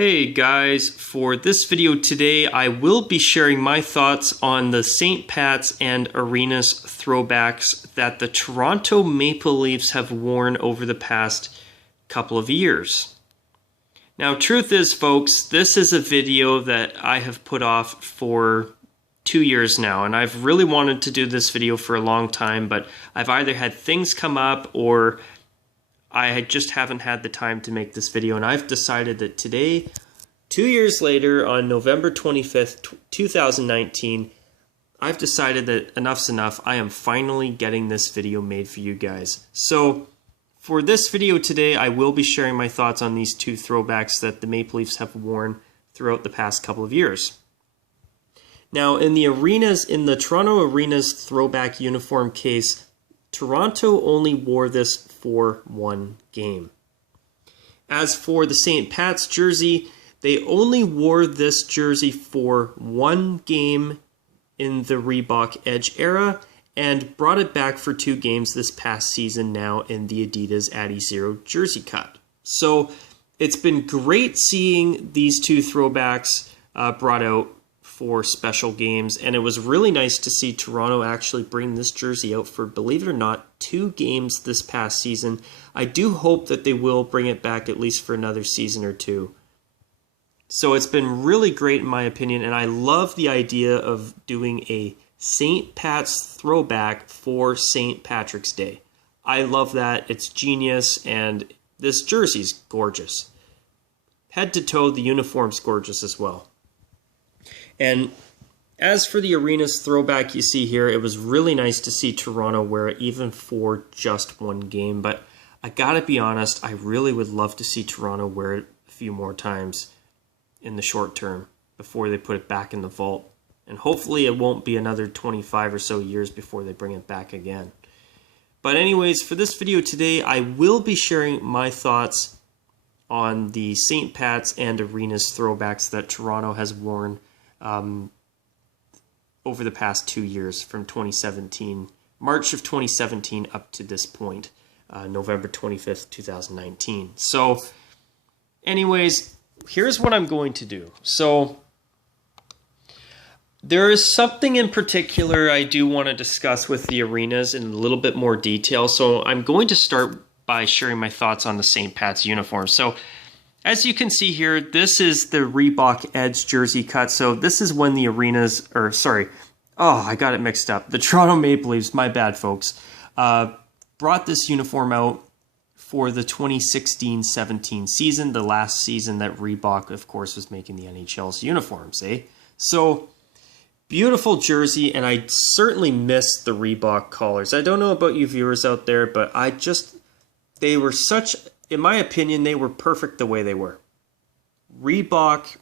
Hey guys, for this video today I will be sharing my thoughts on the St. Pat's and Arenas throwbacks that the Toronto Maple Leafs have worn over the past couple of years. Now, truth is, folks, this is a video that I have put off for 2 years now, and I've really wanted to do this video for a long time, but I've either had things come up or I just haven't had the time to make this video, and I've decided that today, 2 years later, on November 25th, 2019, I've decided that enough's enough. I am finally getting this video made for you guys. So, for this video today, I will be sharing my thoughts on these two throwbacks that the Maple Leafs have worn throughout the past couple of years. Now, in the Toronto Arenas throwback uniform case, Toronto only wore this for one game. As for the St. Pat's jersey, they only wore this jersey for one game in the Reebok Edge era and brought it back for 2 games this past season now in the Adidas Adizero jersey cut. So it's been great seeing these two throwbacks brought out for special games, and it was really nice to see Toronto actually bring this jersey out for, believe it or not, 2 games this past season. I do hope that they will bring it back at least for another season or 2. So it's been really great in my opinion, and I love the idea of doing a St. Pat's throwback for St. Patrick's Day. I love that. It's genius, and this jersey's gorgeous. Head to toe, the uniform's gorgeous as well. And as for the Arenas throwback you see here, it was really nice to see Toronto wear it even for just one game. But I gotta be honest, I really would love to see Toronto wear it a few more times in the short term before they put it back in the vault. And hopefully it won't be another 25 or so years before they bring it back again. But anyways, for this video today, I will be sharing my thoughts on the St. Pat's and Arenas throwbacks that Toronto has worn over the past 2 years, from 2017, March of 2017 up to this point, November 25th, 2019. So anyways, here's what I'm going to do. So there is something in particular I do want to discuss with the Arenas in a little bit more detail. So I'm going to start by sharing my thoughts on the St. Pat's uniform. So as you can see here, this is the Reebok Edge jersey cut. So this is when the Arenas, I got it mixed up. The Toronto Maple Leafs, my bad folks, brought this uniform out for the 2016-17 season, the last season that Reebok, of course, was making the NHL's uniforms, eh? So, beautiful jersey, and I certainly miss the Reebok collars. I don't know about you viewers out there, but they were such, in my opinion, they were perfect the way they were. Reebok,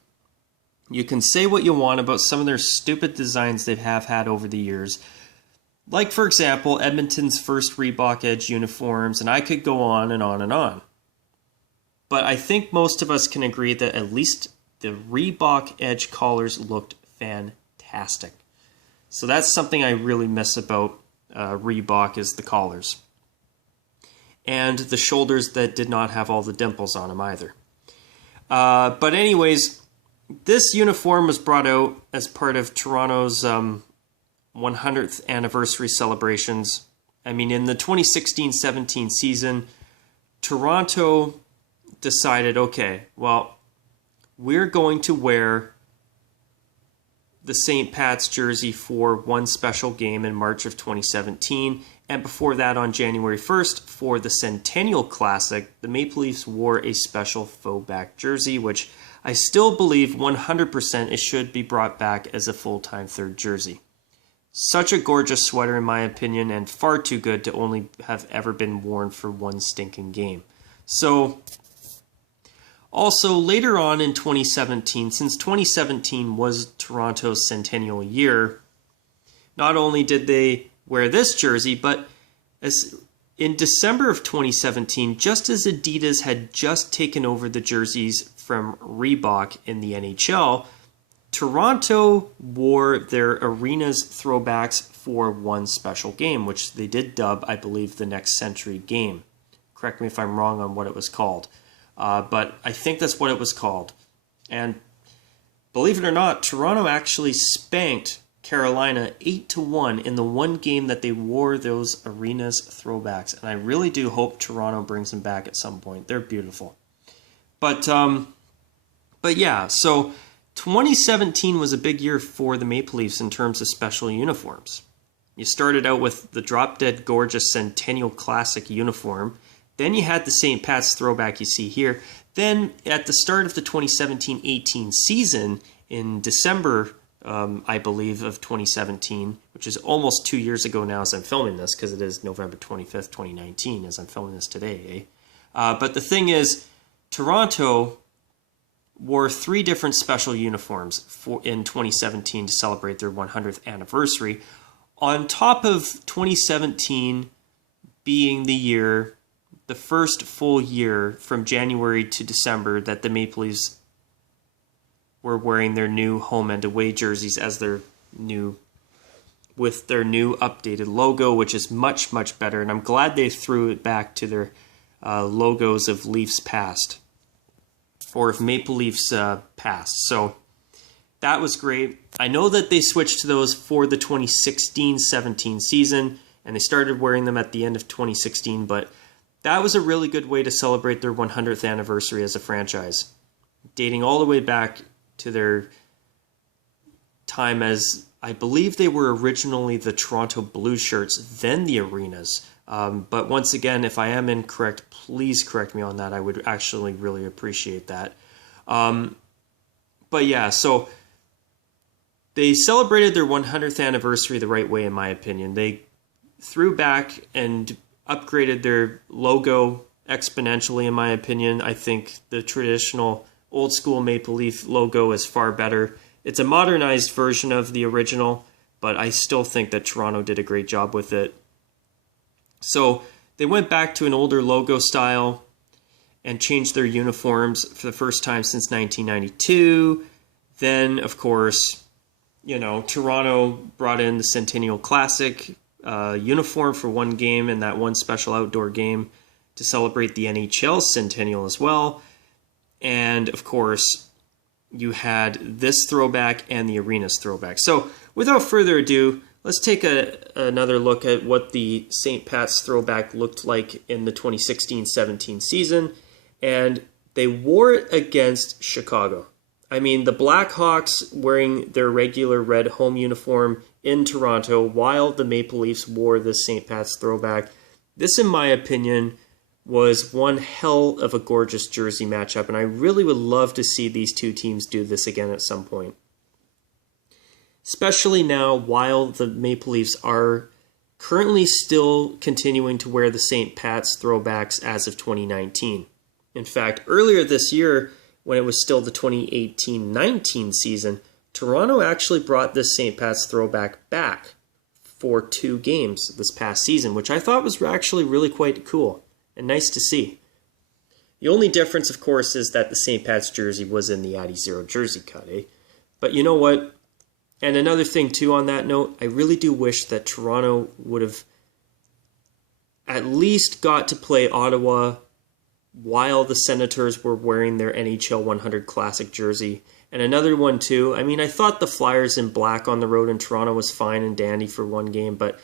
you can say what you want about some of their stupid designs they have had over the years. Like, for example, Edmonton's first Reebok Edge uniforms, and I could go on and on and on. But I think most of us can agree that at least the Reebok Edge collars looked fantastic. So that's something I really miss about Reebok, is the collars. And the shoulders that did not have all the dimples on them either. But anyways, this uniform was brought out as part of Toronto's 100th anniversary celebrations. I mean, in the 2016-17 season, Toronto decided, okay, well, we're going to wear the St. Pat's jersey for one special game in March of 2017, and before that, on January 1st, for the Centennial Classic, the Maple Leafs wore a special throwback jersey, which I still believe 100% it should be brought back as a full-time third jersey. Such a gorgeous sweater in my opinion, and far too good to only have ever been worn for one stinking game. So, also later on in 2017, since 2017 was Toronto's centennial year, not only did they wear this jersey, but in December of 2017, just as Adidas had just taken over the jerseys from Reebok in the NHL, Toronto wore their Arenas throwbacks for one special game, which they did dub, I believe, the Next Century Game. Correct me if I'm wrong on what it was called. But I think that's what it was called. And believe it or not, Toronto actually spanked Carolina 8-1 in the one game that they wore those arenas throwbacks. And I really do hope Toronto brings them back at some point. They're beautiful. But yeah, so 2017 was a big year for the Maple Leafs in terms of special uniforms. You started out with the drop-dead gorgeous Centennial Classic uniform. Then you had the St. Pat's throwback you see here. Then at the start of the 2017-18 season, in December, I believe, of 2017, which is almost 2 years ago now as I'm filming this, because it is November 25th, 2019, as I'm filming this today. But the thing is, Toronto wore 3 different special uniforms in 2017 to celebrate their 100th anniversary, on top of 2017 being the first full year from January to December that the Maple Leafs were wearing their new home and away jerseys with their new updated logo, which is much, much better. And I'm glad they threw it back to their logos of Leafs past, or of Maple Leafs past. So that was great. I know that they switched to those for the 2016-17 season, and they started wearing them at the end of 2016, but that was a really good way to celebrate their 100th anniversary as a franchise, dating all the way back to their time as, I believe they were originally the Toronto Blue Shirts, then the Arenas. But once again, if I am incorrect, please correct me on that. I would actually really appreciate that. But yeah, so they celebrated their 100th anniversary the right way, in my opinion. They threw back and upgraded their logo exponentially, in my opinion. I think the traditional old school Maple Leaf logo is far better. It's a modernized version of the original, but I still think that Toronto did a great job with it. So they went back to an older logo style and changed their uniforms for the first time since 1992. Then, of course, Toronto brought in the Centennial Classic uniform for one game and that one special outdoor game to celebrate the NHL Centennial as well. And, of course, you had this throwback and the Arenas throwback. So, without further ado, let's take another look at what the St. Pat's throwback looked like in the 2016-17 season. And they wore it against Chicago. I mean, the Blackhawks wearing their regular red home uniform in Toronto while the Maple Leafs wore this St. Pat's throwback. This, in my opinion, was one hell of a gorgeous jersey matchup, and I really would love to see these two teams do this again at some point. Especially now, while the Maple Leafs are currently still continuing to wear the St. Pat's throwbacks as of 2019. In fact, earlier this year, when it was still the 2018-19 season, Toronto actually brought this St. Pat's throwback back for 2 games this past season, which I thought was actually really quite cool and nice to see. The only difference, of course, is that the St. Pat's jersey was in the Addy Zero jersey cut, But you know what? And another thing, too, on that note, I really do wish that Toronto would have at least got to play Ottawa while the Senators were wearing their NHL 100 Classic jersey. And another one, too. I mean, I thought the Flyers in black on the road in Toronto was fine and dandy for one game, but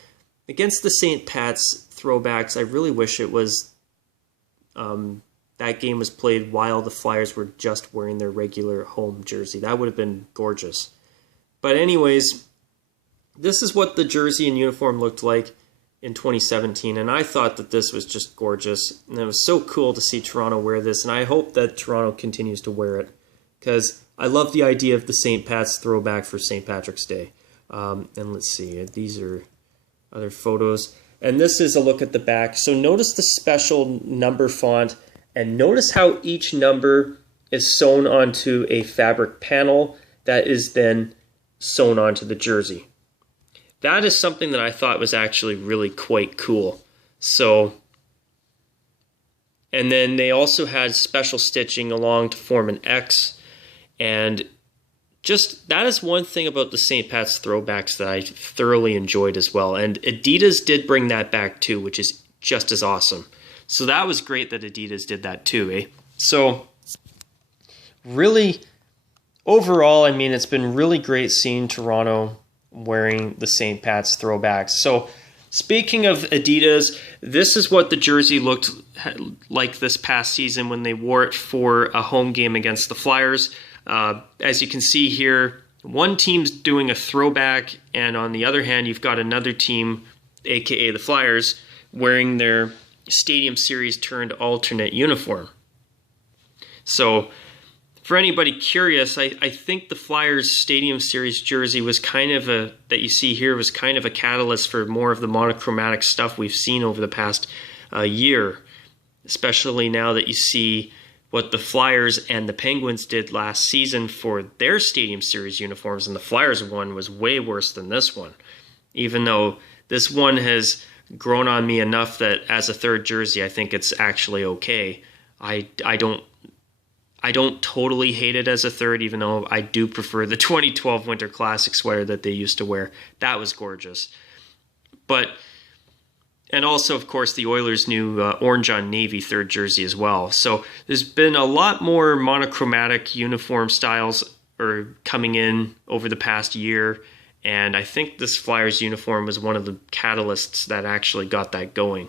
against the St. Pat's throwbacks, I really wish it was that game was played while the Flyers were just wearing their regular home jersey. That would have been gorgeous. But anyways, this is what the jersey and uniform looked like in 2017, and I thought that this was just gorgeous, and it was so cool to see Toronto wear this, and I hope that Toronto continues to wear it, because I love the idea of the St. Pat's throwback for St. Patrick's Day. And let's see, these are other photos, and this is a look at the back. So notice the special number font, and notice how each number is sewn onto a fabric panel that is then sewn onto the jersey. That is something that I thought was actually really quite cool. So, and then they also had special stitching along to form an X, and just that is one thing about the St. Pat's throwbacks that I thoroughly enjoyed as well. And Adidas did bring that back too, which is just as awesome. So that was great that Adidas did that too, So really overall, I mean, it's been really great seeing Toronto wearing the St. Pat's throwbacks. So speaking of Adidas, this is what the jersey looked like this past season when they wore it for a home game against the Flyers. As you can see here, one team's doing a throwback, and on the other hand, you've got another team, aka the Flyers, wearing their Stadium Series turned alternate uniform. So for anybody curious, I think the Flyers Stadium Series jersey was kind of that you see here was kind of a catalyst for more of the monochromatic stuff we've seen over the past year, especially now that you see what the Flyers and the Penguins did last season for their Stadium Series uniforms, and the Flyers one was way worse than this one, even though this one has grown on me enough that as a third jersey, I think it's actually okay. I don't totally hate it as a third, even though I do prefer the 2012 Winter Classic sweater that they used to wear. That was gorgeous. And also, of course, the Oilers' new orange on navy third jersey as well. So there's been a lot more monochromatic uniform styles coming in over the past year, and I think this Flyers uniform was one of the catalysts that actually got that going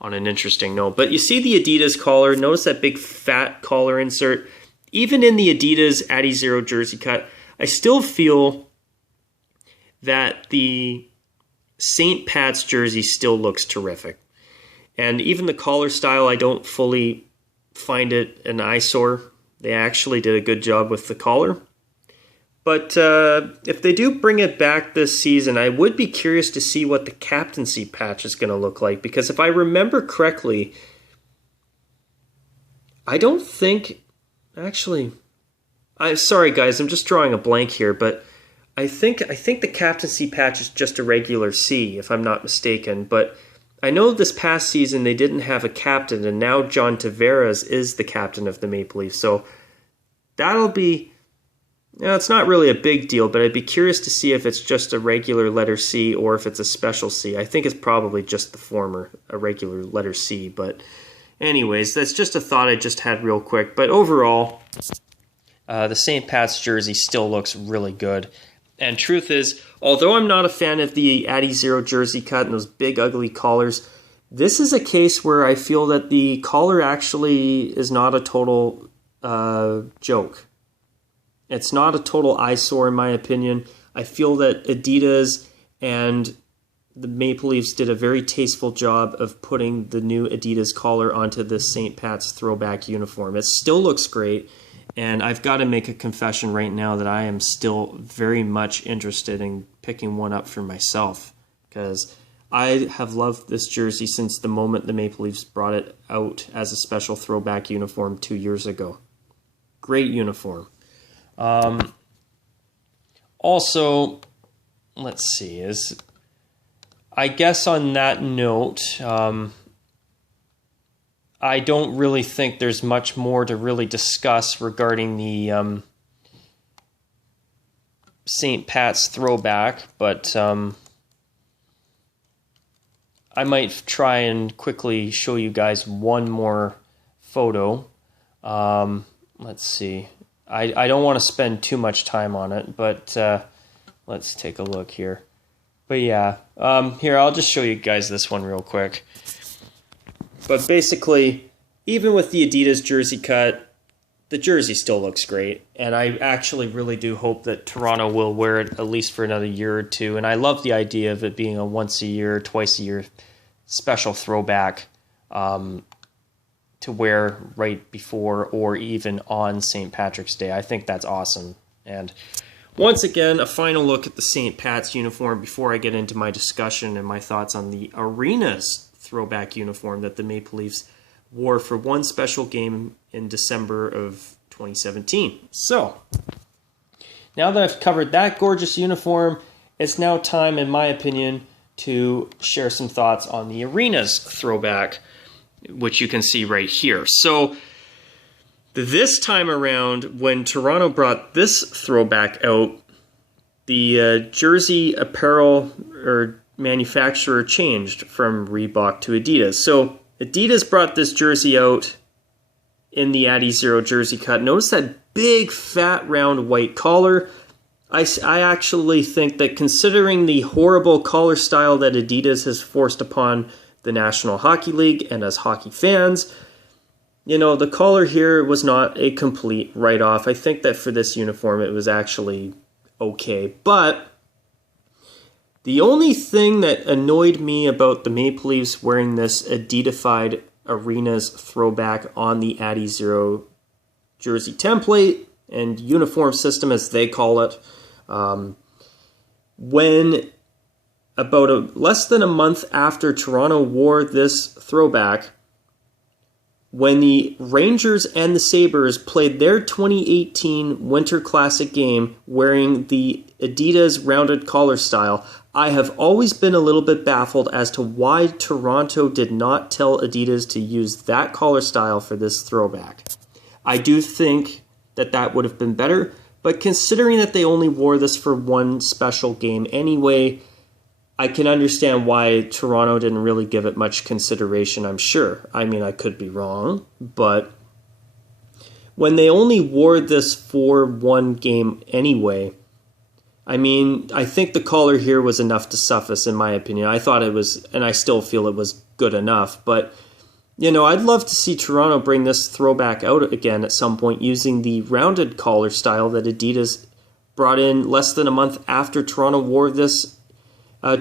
on an interesting note. But you see the Adidas collar. Notice that big fat collar insert. Even in the Adidas Addy Zero jersey cut, I still feel that the St. Pat's jersey still looks terrific. And even the collar style, I don't fully find it an eyesore. They actually did a good job with the collar. But if they do bring it back this season, I would be curious to see what the captaincy patch is going to look like. Because if I remember correctly, I don't think... Actually, sorry guys, I'm just drawing a blank here, but I think the captaincy patch is just a regular C, if I'm not mistaken. But I know this past season they didn't have a captain, and now John Tavares is the captain of the Maple Leafs. So that'll be... it's not really a big deal, but I'd be curious to see if it's just a regular letter C or if it's a special C. I think it's probably just the former, a regular letter C. But anyways, that's just a thought I just had real quick. But overall, the St. Pat's jersey still looks really good. And truth is, although I'm not a fan of the Addy Zero jersey cut and those big ugly collars, this is a case where I feel that the collar actually is not a total joke. It's not a total eyesore in my opinion. I feel that Adidas and the Maple Leafs did a very tasteful job of putting the new Adidas collar onto the St. Pat's throwback uniform. It still looks great, and I've got to make a confession right now that I am still very much interested in picking one up for myself, because I have loved this jersey since the moment the Maple Leafs brought it out as a special throwback uniform 2 years ago. Great uniform. Also, let's see, I guess on that note, I don't really think there's much more to really discuss regarding the St. Pat's throwback, but I might try and quickly show you guys one more photo. Let's see. I don't want to spend too much time on it, but let's take a look here. But yeah, here, I'll just show you guys this one real quick. But basically, even with the Adidas jersey cut, the jersey still looks great. And I actually really do hope that Toronto will wear it at least for another year or two. And I love the idea of it being a once a year, twice a year special throwback to wear right before or even on St. Patrick's Day. I think that's awesome. And once again, a final look at the St. Pat's uniform before I get into my discussion and my thoughts on the Arena's throwback uniform that the Maple Leafs wore for one special game in December of 2017. So, now that I've covered that gorgeous uniform, it's now time, in my opinion, to share some thoughts on the Arena's throwback, which you can see right here. So, this time around, when Toronto brought this throwback out, the jersey apparel or manufacturer changed from Reebok to Adidas. So Adidas brought this jersey out in the Addy Zero jersey cut. Notice that big, fat, round white collar. I actually think that considering the horrible collar style that Adidas has forced upon the National Hockey League and as hockey fans, you know, the collar here was not a complete write-off. I think that for this uniform it was actually okay. But the only thing that annoyed me about the Maple Leafs wearing this Adidas-fied Arenas throwback on the Addy Zero jersey template and uniform system, as they call it, when about less than a month after Toronto wore this throwback, when the Rangers and the Sabres played their 2018 Winter Classic game wearing the Adidas rounded collar style, I have always been a little bit baffled as to why Toronto did not tell Adidas to use that collar style for this throwback. I do think that that would have been better, but considering that they only wore this for one special game anyway, I can understand why Toronto didn't really give it much consideration, I'm sure. I mean, I could be wrong, but when they only wore this for one game anyway, I mean, I think the collar here was enough to suffice, in my opinion. I thought it was, and I still feel it was good enough. But, you know, I'd love to see Toronto bring this throwback out again at some point using the rounded collar style that Adidas brought in less than a month after Toronto wore this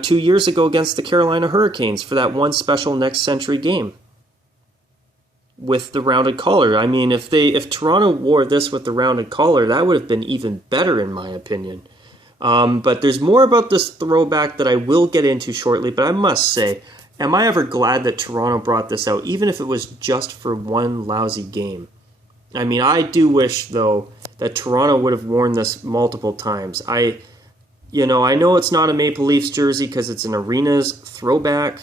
2 years ago against the Carolina Hurricanes for that one special Next Century game with the rounded collar. I mean, if Toronto wore this with the rounded collar, that would have been even better, in my opinion. But there's more about this throwback that I will get into shortly, but I must say, am I ever glad that Toronto brought this out, even if it was just for one lousy game? I mean, I do wish, though, that Toronto would have worn this multiple times. I know it's not a Maple Leafs jersey because it's an Arenas throwback.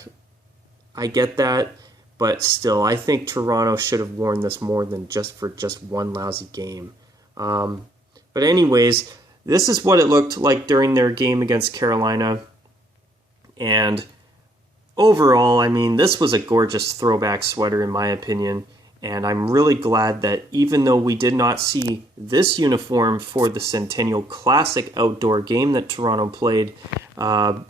I get that, but still, I think Toronto should have worn this more than just for just one lousy game. But anyways, this is what it looked like during their game against Carolina. And overall, I mean, this was a gorgeous throwback sweater in my opinion. And I'm really glad that even though we did not see this uniform for the Centennial Classic outdoor game that Toronto played on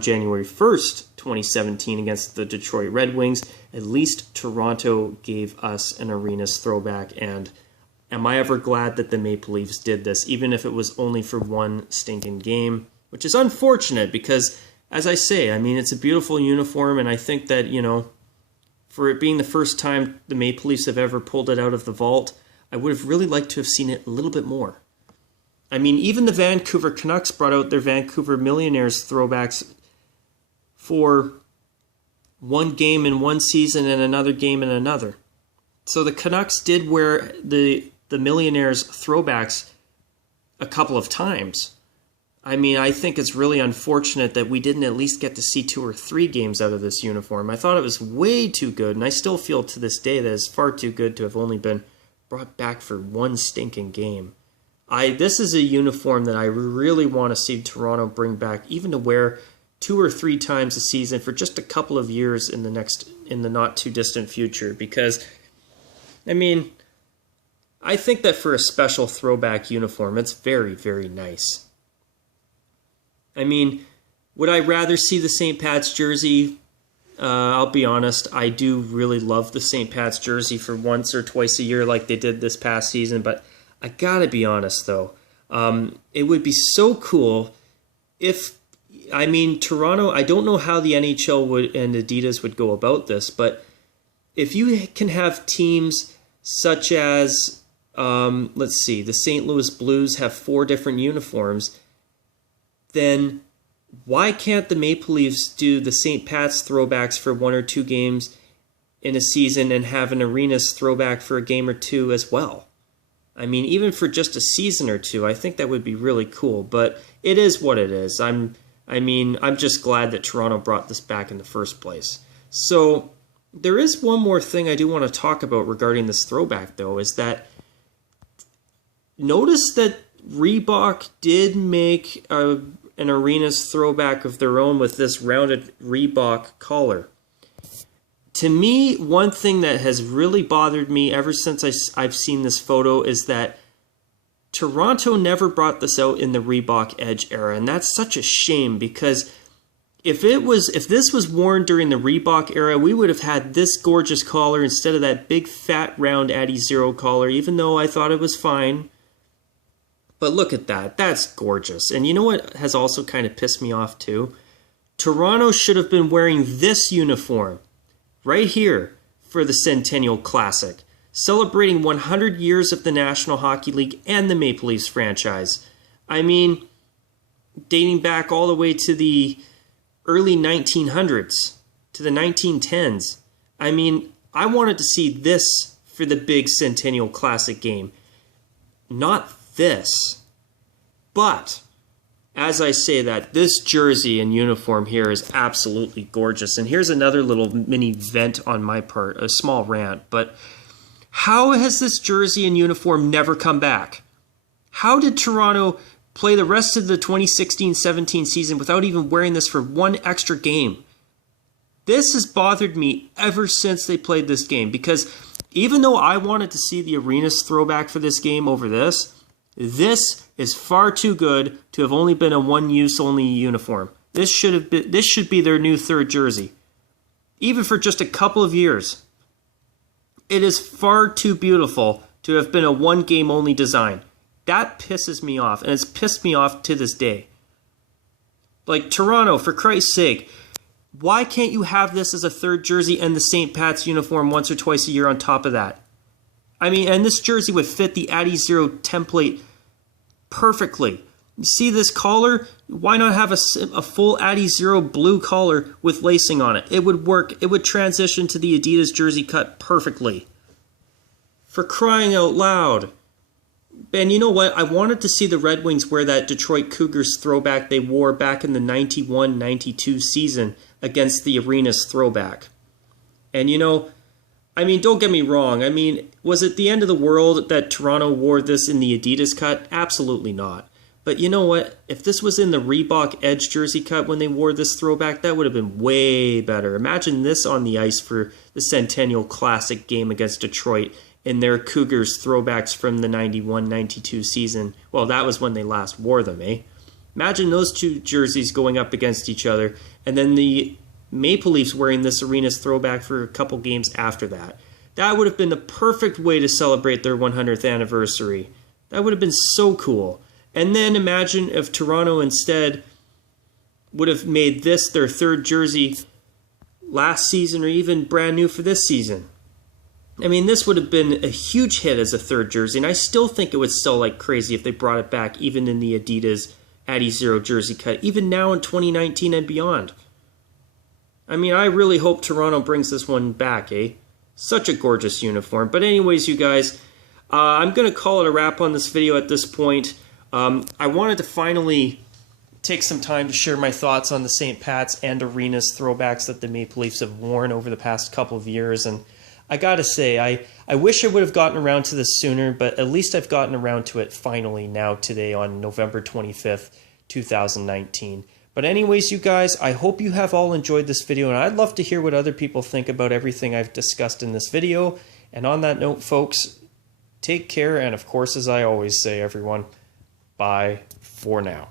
January 1st, 2017 against the Detroit Red Wings, at least Toronto gave us an Arenas throwback. And am I ever glad that the Maple Leafs did this, even if it was only for one stinking game, which is unfortunate because, as I say, I mean, it's a beautiful uniform, and I think that, you know, for it being the first time the Maple Leafs have ever pulled it out of the vault, I would have really liked to have seen it a little bit more. I mean, even the Vancouver Canucks brought out their Vancouver Millionaires throwbacks for one game in one season and another game in another. So the Canucks did wear the Millionaires throwbacks a couple of times. I mean, I think it's really unfortunate that we didn't at least get to see 2 or 3 games out of this uniform. I thought it was way too good, and I still feel to this day that it's far too good to have only been brought back for one stinking game. This is a uniform that I really want to see Toronto bring back, even to wear 2 or 3 times a season for just a couple of years in the not too distant future. Because, I mean, I think that for a special throwback uniform, it's very, very nice. I mean, would I rather see the St. Pat's jersey? I'll be honest, I do really love the St. Pat's jersey for once or twice a year like they did this past season, but I gotta be honest though, it would be so cool if, I mean, Toronto, I don't know how the NHL would and Adidas would go about this, but if you can have teams such as, let's see, the St. Louis Blues have 4 different uniforms, then why can't the Maple Leafs do the St. Pat's throwbacks for 1 or 2 games in a season and have an Arenas throwback for a game or 2 as well? I mean, even for just a season or 2, I think that would be really cool, but it is what it is. I'm just glad that Toronto brought this back in the first place. So there is one more thing I do want to talk about regarding this throwback, though, is that notice that Reebok did make an Arenas throwback of their own with this rounded Reebok collar. To me, one thing that has really bothered me ever since I've seen this photo is that Toronto never brought this out in the Reebok Edge era, and that's such a shame because if this was worn during the Reebok era, we would have had this gorgeous collar instead of that big fat round Adizero collar, even though I thought it was fine. But look at that. That's gorgeous. And you know what has also kind of pissed me off too? Toronto should have been wearing this uniform right here for the Centennial Classic, celebrating 100 years of the National Hockey League and the Maple Leafs franchise. I mean, dating back all the way to the early 1900s, to the 1910s. I mean, I wanted to see this for the big Centennial Classic game, not this. But as I say that, this jersey and uniform here is absolutely gorgeous. And here's another little mini vent on my part, a small rant. But how has this jersey and uniform never come back? How did Toronto play the rest of the 2016-17 season without even wearing this for one extra game? This has bothered me ever since they played this game, because even though I wanted to see the Arenas throwback for this game over this is far too good to have only been a one-use only uniform. This should be their new third jersey, even for just a couple of years. It is far too beautiful to have been a one-game only design. That pisses me off, and it's pissed me off to this day. Like, Toronto, for Christ's sake, why can't you have this as a third jersey and the St. Pat's uniform once or twice a year on top of that? I mean, and this jersey would fit the Adizero template perfectly. You see this collar? Why not have a full Adizero blue collar with lacing on it? It would work. It would transition to the Adidas jersey cut perfectly. For crying out loud. And you know what? I wanted to see the Red Wings wear that Detroit Cougars throwback they wore back in the 91-92 season against the Arenas throwback. And you know, I mean, don't get me wrong. I mean, was it the end of the world that Toronto wore this in the Adidas cut? Absolutely not. But you know what? If this was in the Reebok Edge jersey cut when they wore this throwback, that would have been way better. Imagine this on the ice for the Centennial Classic game against Detroit in their Cougars throwbacks from the 91-92 season. Well, that was when they last wore them, eh? Imagine those two jerseys going up against each other, and then the Maple Leafs wearing this Arenas throwback for a couple games after that. That would have been the perfect way to celebrate their 100th anniversary. That would have been so cool. And then imagine if Toronto instead would have made this their third jersey last season or even brand new for this season. I mean, this would have been a huge hit as a third jersey, and I still think it would sell like crazy if they brought it back even in the Adidas Adizero jersey cut, even now in 2019 and beyond. I mean, I really hope Toronto brings this one back, eh? Such a gorgeous uniform. But anyways, you guys, I'm going to call it a wrap on this video at this point. I wanted to finally take some time to share my thoughts on the St. Pat's and Arenas throwbacks that the Maple Leafs have worn over the past couple of years. And I got to say, I wish I would have gotten around to this sooner, but at least I've gotten around to it finally now today on November 25th, 2019. But anyways, you guys, I hope you have all enjoyed this video, and I'd love to hear what other people think about everything I've discussed in this video. And on that note, folks, take care, and of course, as I always say, everyone, bye for now.